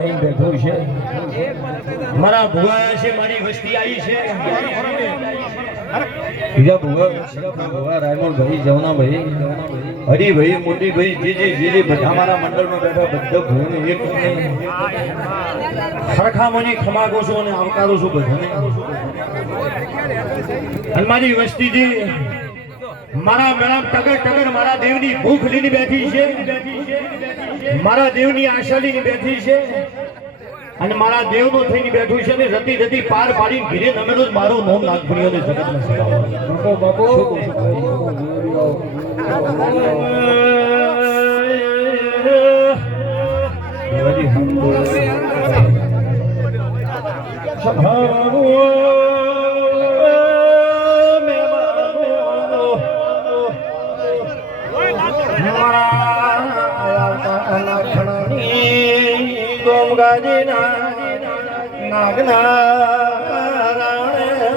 બેઠું છે મારા ભુવા છે મારી વસ્તી આવી છે બીજા ભુવા રાયમોલભાઈ જવનાભાઈ હરિભાઈ મોટીભાઈ જે બધા મારા મંડળમાં બેઠા બધા ભુવને એક સરખામણી ખમાગો છું અને આવકારો છું બધાને અને મારી વસ્તી જે મારા મેળા ટગર મારા દેવની ભૂખ લઈને બેઠી છે મારા દેવની આશા લઈને બેઠી છે અને મારા દેવનો થઈને બેઠું છે ને રતી રતી પાર પાડીને ઘીરે નમેલું જ મારું નામ નાગપુરીઓને જગતમાં સગાવો બાપો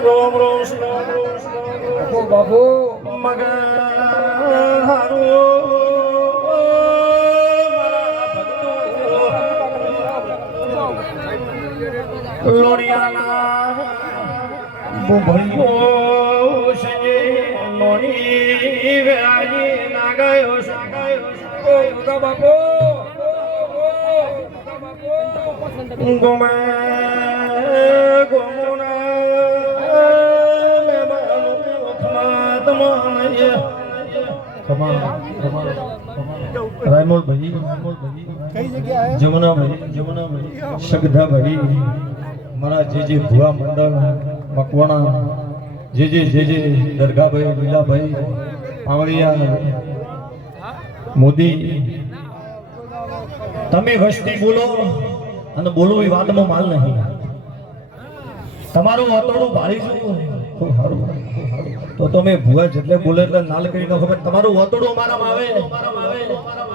રોમ રોમ બાબુ મગ લોડિયાના ભૂભણિયો સંજે લોણી વેરાજી નાગાયો સાગાયો બાપુ ગોમે જમનાભાઈ સગધાભાઈ મારા જે ભુવા મંડળ મકવાણા જે દરગાભાઈ લીલાભાઈ પાવળિયા મોદી તમે વસ્તી બોલો અને બોલવું એ વાતમાં માલ નહીં તમારું વાતોડું ભારી ખૂબ સારું તો તમે ભુવા જેટલે બોલે એટલે નાલ કરી નાખો પણ તમારું વાતોડું અમારામાં આવે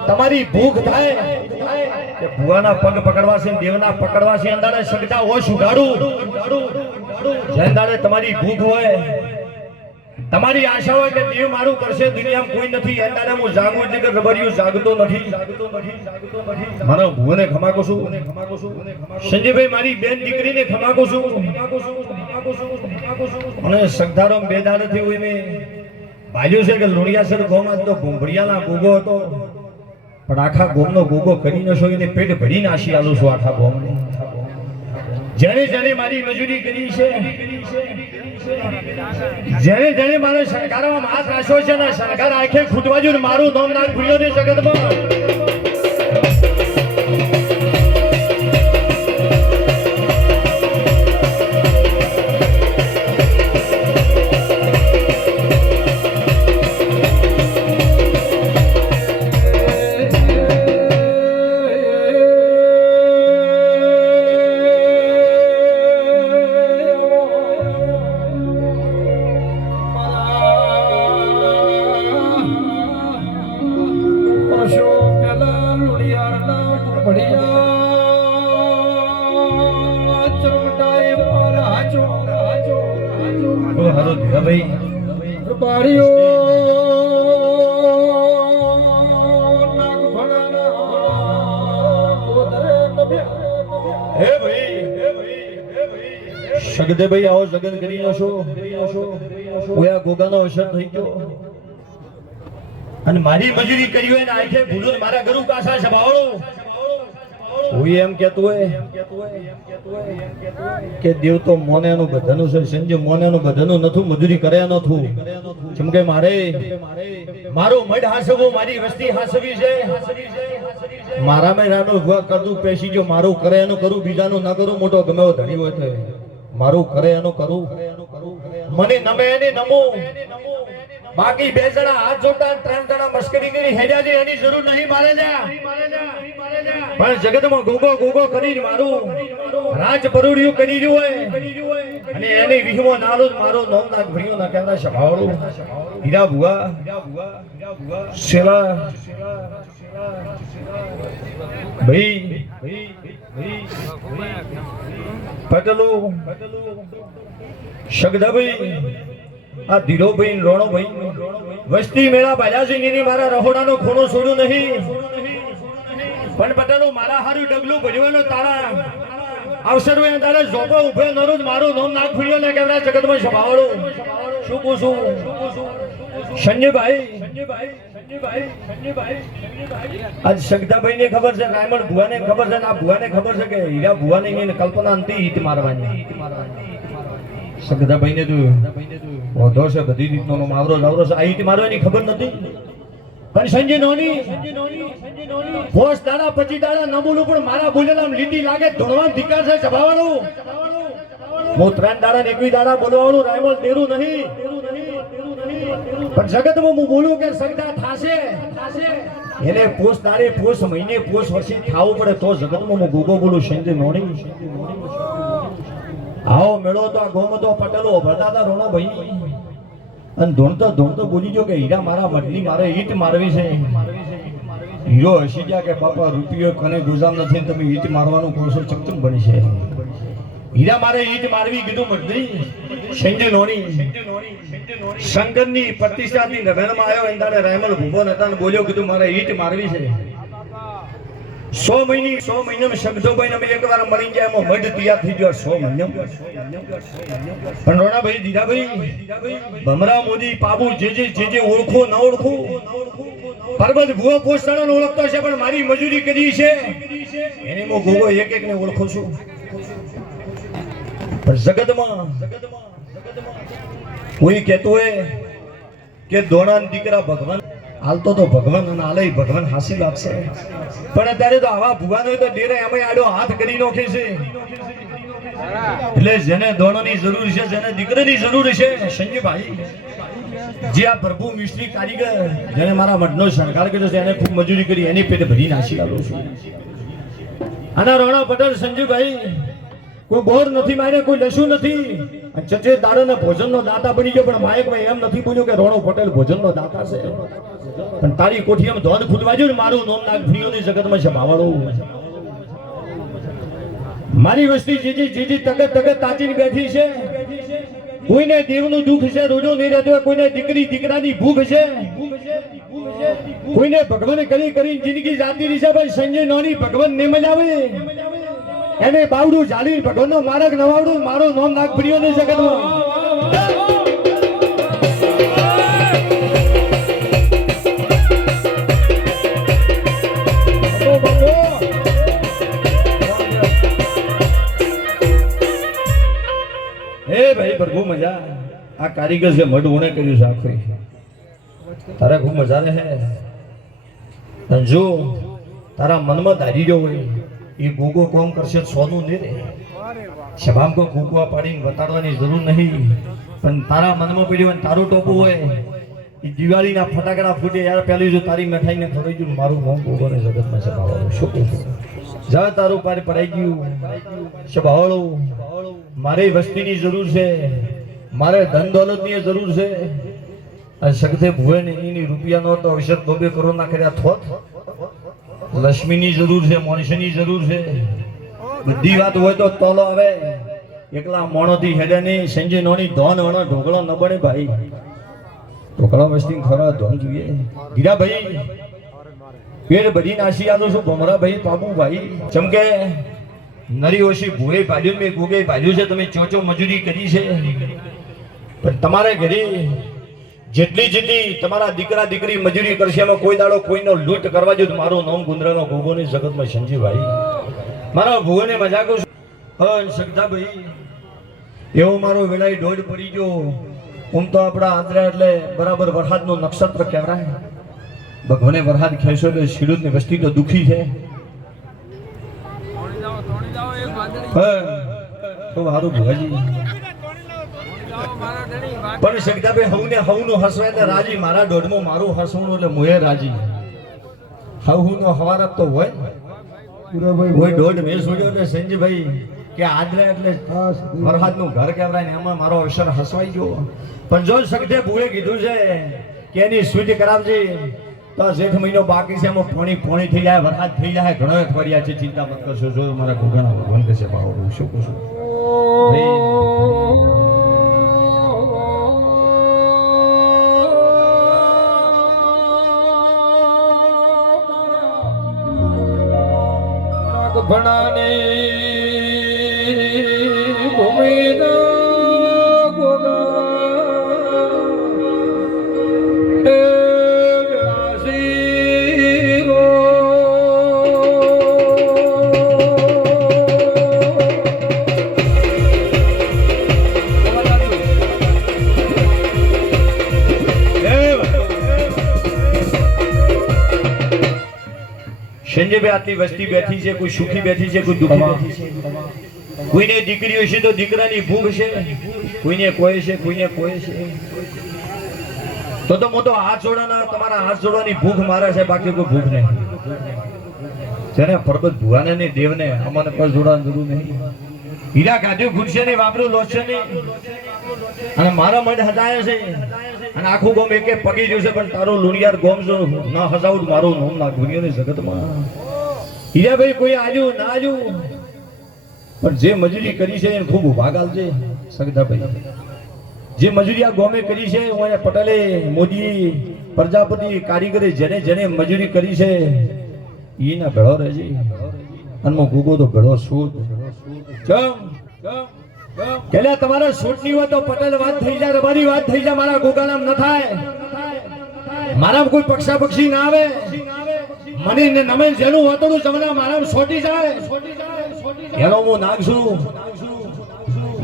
તમારી ભૂખ થાય કે ભુવાના પગ પકડવા છે દેવના પકડવા છે અંદાડે સગતા હોય સુગાડું જે અંદાડે તમારી ભૂખ હોય તમારી આશા હોય કે દેવ મારું કરશે દુનિયામાં કોઈ નથી અંદાડે હું જાગું છું કે રબરિયું જાગતો નથી મારા ભુવને ખમાકો છું સંજયભાઈ મારી બેન દીકરીને ખમાકો છું અને સગધારો બે દાડેથી હોય મેં ભાજ્યું છે કે લુણિયાસર ગોમાં તો ભૂંભળિયાના ગોગો હતો પણ આખા ગોમનો ગોગો કરી ન છો એને પેટ ભરી નાસી આલું છું આખા ગોમને જેને મારી મજૂરી કરી છે જેને મારે સરકારમાં હાથ રાખ્યો છે ને સરકાર આખે ખૂટવા જો મારું નામ નાગ ભૂલ્યો ને જગતમાં સગદેભાઈ આવો જગન કરી નો છો ઓયા ગોગાનો અવસર થઈ ગયો અને મારી મજૂરી કરી હોય ને આખે ભૂલો મારા ગરુ કાસા સભાળો હું એમ કેતો હોય કે દેવ તો મોનેનું બધાનું છે સંજય મોનેનું બધાનું નથું મજૂરી કર્યા નથું જેમ કે મારું મઢ હાસવો મારી વસ્તી હાસવી છે મારા મેં રાનો ભુવા કરતું પેશી જો મારું કરે એનું કરું બીજાનું ના કરું મોટો ગમે એવો ધણી હોય તો મારું કરે એનું કરું મને નમે એને નમો બાકી બે જણા હાથ જોડતા ત્રણ જણા મસ્કરી કરી હેડ્યા છે એની જરૂર નહીં મારે પણ જગતમાં ગોગો કરીને મારું રાજ પરુડિયું કરી રહ્યું હોય અને એની વિહમો નાલો જ મારો નામ નાગ ભણ્યો ના કહેતા સભાવડું હીરા ભુવા સેવા ભાઈ પટેલો સગદાભાઈ આ ધીરોભાઈ રોણોભાઈ વસ્તી મેળા બાજાજી ની મારા રહોડાનો ખૂણો છોડ્યો નહીં પણ પટેલો મારા હારું ડગલું ભજવાનો તારા અવસર હોય તારે જોબો ઉભે નરોજ મારું નામ નાક ફૂલ્યો ને કેવડા જગતમાં સભાવાળો શું પૂછું સંજયભાઈ આજ શક્તાભાઈ ને ખબર છે રાયમણ ભુવાને ખબર છે આ ભુવાને ખબર છે કે હીરા ભુવાની ની કલ્પના અંતિ હિત મારવાની શક્તાભાઈ ને તું વધો છે બધી રીતનો માવરો લાવરો છે આ હિત મારવાની ખબર નથી પણ સંજય નોની પોસ્ટ દાડા 25 દાડા ન બોલું પણ મારા બોલેલા લીટી લાગે ધોળવા ધિકાર છે સભાવાળું હું 3 દાડા ને 21 દાડા બોલવાળું રાયમલ દેરું નહીં પણ જગતમાં હું બોલું કે સગદા થાશે એને પોસ્ટ દાડે પોસ્ટ મહિને પોસ્ટ વર્ષે થાવું પડે તો જગતમાં હું ગોગો બોલું સંજય નોની આવો મેળો તો આ ગોમ તો પટેલો ભરદાદા રોણો ભાઈ અને ધોણતો બોલી જો કે હીરા મારા મટલી મારે ઈટ મારવી છે હીરો હસી ગયા કે બાપા રૂપિયો કને ગુજામ નથી તમે ઈટ મારવાનું કોશો ચકચક બની છે હીરા મારે ઈટ મારવી કીધું મટલી સંજય નોની શંકરની પ્રતિષ્ઠાની નવેરમાં આવ્યો એંદાડે રાયમલ ભૂભો નતા બોલ્યો કીધું મારે ઈટ મારવી છે 100 મહિનામાં શબ્દોભાઈ અમે એકવાર મળી જાય એમાં મઢ તૈયાર થઈ ગયો 100 મહિના પણ રોણાભાઈ દીદાભાઈ ભમરા મોદી પાબુ જે ઓળખો ન ઓળખો પરબત ભુવો પોસ્ટાણો ઓળખતો છે પણ મારી મજૂરી કરી છે એને હું ગોગો એક ને ઓળખું છું પણ જગતમાં કોઈ કહેતો હોય કે દોણાન દીકરા ભગવાન હાલતો તો ભગવાન અને આલય ભગવાન હાસી આપશે પણ અત્યારે તો આવા ભુવાનો તો ડેરે એમાં આડો હાથ કરી નાખે છે એટલે જેને દોણોની જરૂર છે જેને દીકરાની જરૂર છે સંજયભાઈ જે આ પ્રભુ મિસ્ત્રી કારીગર જેને મારા મઠનો શણગાર કર્યો છે એને ખૂબ મજૂરી કરી એની પેટે ભરી નાસી આલું છું આના રોણા પટેલ સંજયભાઈ કોઈ બોર નથી મારે કોઈ લશું નથી ચચે દાડો ભોજનનો દાતા બની ગયો પણ માયકભાઈ એમ નથી બોલ્યો કે રોણો પટેલ ભોજનનો દાતા છે પણ તારી કોઠીમાં ધોન ફૂટવા જો ને મારું નામ નાગ ફ્રીઓની જગતમાં છે ભાવાળું મારી વસ્તી જે તગત તાચીને બેઠી છે કોઈને દેવનું દુઃખ છે રોજો નહીં રહેતો કોઈને દીકરાની ભૂખ છે કોઈને ભગવાન કરી જિંદગી જાતી રહી છે ભાઈ સંજય નોની ભગવાન ને મજાવે એને બાવડું જાળી ભગવાનનો માર્ગ નવાવડું મારું નામ નાગ ફ્રીઓની જગતમાં ભાઈ પ્રભુ મજા આ કારીગર છે મઢ ઓણે કર્યું છે આખું તારે ખૂબ મજા રહે જો તારા મનમાં ધારી ગયો હોય એ ગોગો કોમ કરશે સોનું નહીં રે શબામ કો કુકવા પાડીને બતાડવાની જરૂર નહીં પણ તારા મનમાં પડ્યું હોય તારું ટોપું હોય એ દિવાળીના ફટાકડા ફૂટે યાર પહેલી જો તારી મીઠાઈને ખવડાવી દઉં મારું મોં ગોગોને જગતમાં સભાવાળું શું કહું જા તારું પાર પડાઈ ગયું સભાવાળું મારે વસ્તીની જરૂર છે મારે ધન દોલતની જરૂર છે અને સગતે ભુવે ને એની રૂપિયા નો તો અવસર 2 કરોડ ના કર્યા થોત લક્ષ્મીની જરૂર છે મનુષ્યની જરૂર છે બધી વાત હોય તો તોલો આવે એકલા મોણોથી હેડે નહીં સંજય નોની ધોન વણો ઢોકળો ન બને ભાઈ ઢોકળા વસ્તી ખરા ધોન જોઈએ ધીરાભાઈ પેટ બધી નાસી આલો છું ભમરાભાઈ બાબુભાઈ ચમકે નરી ઓછી ભૂએ ભાજ્યું મેં ગોગે ભાજ્યું છે તમે ચોચો મજૂરી કરી છે પણ તમારે ઘરે જેટલી તમારા દીકરા દીકરી મજૂરી કરશે એમાં કોઈ દાડો કોઈનો લૂંટ કરવા જો મારું નામ ગુંદરાનો ગોગોની જગતમાં સંજીભાઈ મારા ભુવને મજાકો સગદાભાઈ એવો મારો વેળાઈ દોડ પડી ગયો તો આપણા આંધ્રા એટલે બરાબર વરસાદનો નક્ષત્ર કહેવાય ભગવાને વરસાદ ખેંચો એટલે ખેડૂતની વસ્તી તો દુખી છે તો સારું ભુવાજી પણ સગદાભાઈ હવનું હસવાય એટલે રાજી મારા દોડમાં મારું હસવું એટલે મોએ રાજી હવનો હવાર તો હોય કોઈ દોડ મેં છોડ્યો એટલે સંજયભાઈ કે આદરે એટલે વરસાદનું ઘર કહેવાય ને એમાં મારો અવસર હસવાઈ ગયો પણ જો સગદે ભુએ કીધું છે કે એની સ્વીટ કરાવજે તો જેઠ મહિનો બાકી છે એમાં પોણી થઈ જાય વરસાદ થઈ જાય ઘણો અઠવાડિયા છે ચિંતા મત કરશો જો મારા ઘોઘાના ભગવાન કહેશે ભાવ શું કહું છું ભૂમિના ગોગા એ વ્યાસી રો સંજયભાઈ આટલી વસ્તી બેઠી છે, કોઈ સુખી બેઠી છે, કોઈ દુઃખી બેઠી છે. કોઈને દીકરીઓ છે તો દીકરાની ભૂખ છે, કોઈને કોઈ છે, કોઈને કોઈ છે. તો મોટો હાથ જોડાના તમારા હાથ જોડવાની ભૂખ મારે છે, બાકી કોઈ ભૂખ નહીં. જેને પરબત ભુવાને ને દેવને અમને કોઈ જોડાવાની જરૂર નહીં. હીરા કાઢ્યું ઘૂરશે નહીં, વાપર્યું લોચશે નહીં. અને મારા મઢ હટાય છે અને આખું ગોમ એક પગી ગયું છે, પણ તારો લુણિયાર ગોમ જો ના હસાવું મારું નોમ ના દુનિયાની જગતમાં. હીરાભાઈ કોઈ આજુ ના આજુ પણ જે મજૂરી કરી છે એને ખૂબ ભાગ આલજે સગદાભાઈ. જે મજૂરી આ ગોમે કરી છે, હું પટેલે, મોદી, પ્રજાપતિ, કારીગરે જેને જેને મજૂરી કરી છે એના ભેળો રહેજે. અને ગુગો તો ભેળો શું કેલે તમારા શૂટની હોય તો પટેલ વાત થઈ જાય, રબારી વાત થઈ જાય, મારા ગોગાનામ ન થાય. મારા કોઈ પક્ષા પક્ષી ના આવે. મને નમે જેનું હોતડું જમના મારા છોટી જાય એનો હું નાખશું.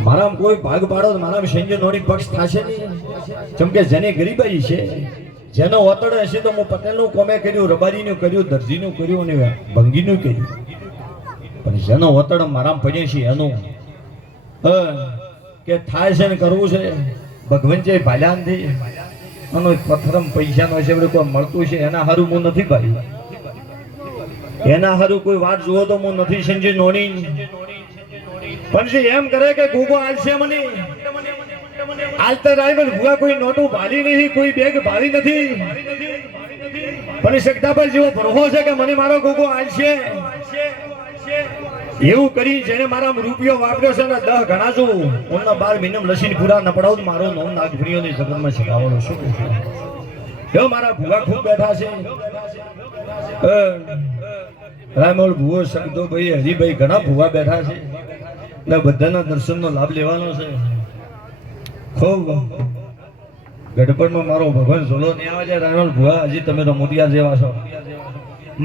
મારા કોઈ ભાગ પાડો મારા સંજય નોની પક્ષ થશે નહીં. જેમ કે જેને ગરીબાઈ છે, જેનો હોતડો હશે તો હું પટેલનું કોમે કર્યું, રબારીનું કર્યું, દરજીનું કર્યું અને ભંગીનું કર્યું. પણ જેનો હોતડો મારા પડે છે એનું કે થાય છે ને કરવું છે ભગવંતજી ભાલ્યાનથી અને પથ્થરમ પૈસાનો છે કોઈ મળતું છે એના હારું હું નથી ભાઈ. એના હારું કોઈ વાત જુઓ તો હું નથી સંજય નોની. પણ જે એમ કરે કે ગુગો આલશે મને આલતા રાય ભૂવા કોઈ નોટું ભાલી નહીં, કોઈ બેગ ભાલી નથી. પણ શકતા જેવો ભરોહો છે કે મને મારો ગુગો આલશે એવું કરી જેને મારા રૂપિયો વાપર્યો છે ને 10 ગણા છું ઓના 12 મહિના લસીને પૂરા ન પડાવું મારો નોમ નાગભરીઓની જગતમાં શીખાવવાનો શું જો મારા ભૂવા ખૂબ બેઠા છે. રામોલ ભૂવો શકતો ભાઈ, હરિભાઈ ઘણા ભૂવા બેઠા છે એટલે બધાના દર્શનનો લાભ લેવાનો છે. ખૂબ ગઢપણમાં મારો ભગવાન ઝોલો નહીં આવે છે. રામોલ ભૂવા હજી તમે તો મોતિયા જેવા છો.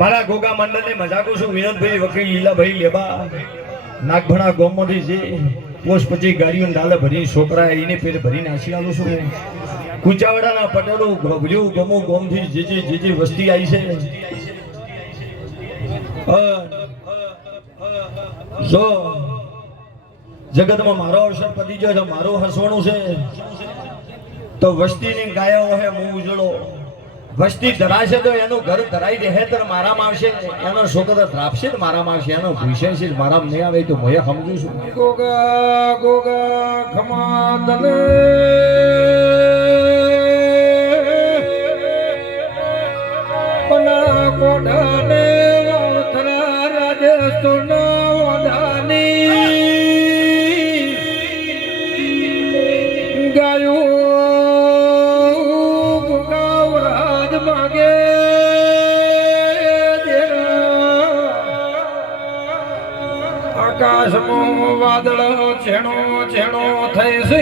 મારા ગોગા મંડળને મજાકું છું. વિનોદભાઈ વકીલ, લીલાભાઈ લેબા, નાગભણા ગોમમાંથી છે પોસ્ટ પછી ગાડીઓ ડાલે ભરી છોકરા એને પેર ભરીને આશી આલું છું. કુચાવાડાના પટેલો ગોભલ્યું ગમો ગોમથી જે વસ્તી આવી છે જો જગતમાં મારો અવસર પતી ગયો છે, મારું હસવાનું છે તો વસ્તીની ગાયો હોય હું ઉજળો. વસ્તી ધરાશે તો એનું ઘર ધરાઈ રહે તો મારામાં આવશે, એનો છોકરો ધરાપશે તો મારામાં આવશે, એનો ભૂષે છે મારામાં નહીં આવે તો હું સમજુ છું. ગોગા ગોગા ખમા તને પના કોઢાને વાવથરા રાજસ્થાનના વાદાની ગાયું આકાશમાં વાદળ છેણો છેણો થઈ છે,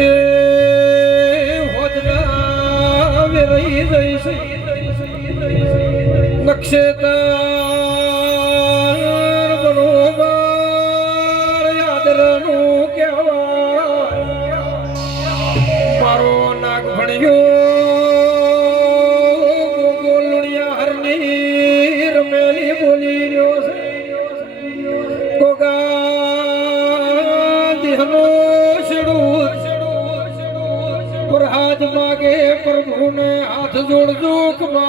હોજના વેરાઈ જઈ છે. નક્ષત્ર બરોબર યાદરનું કહેવાય. મારો નાગ ભણ્યો ગોગોલણિયા હરની રમેલી બોલી રહ્યો છે. ગોગા હાથ માગે પ્રભુને હાથ જોડજો કમાતલે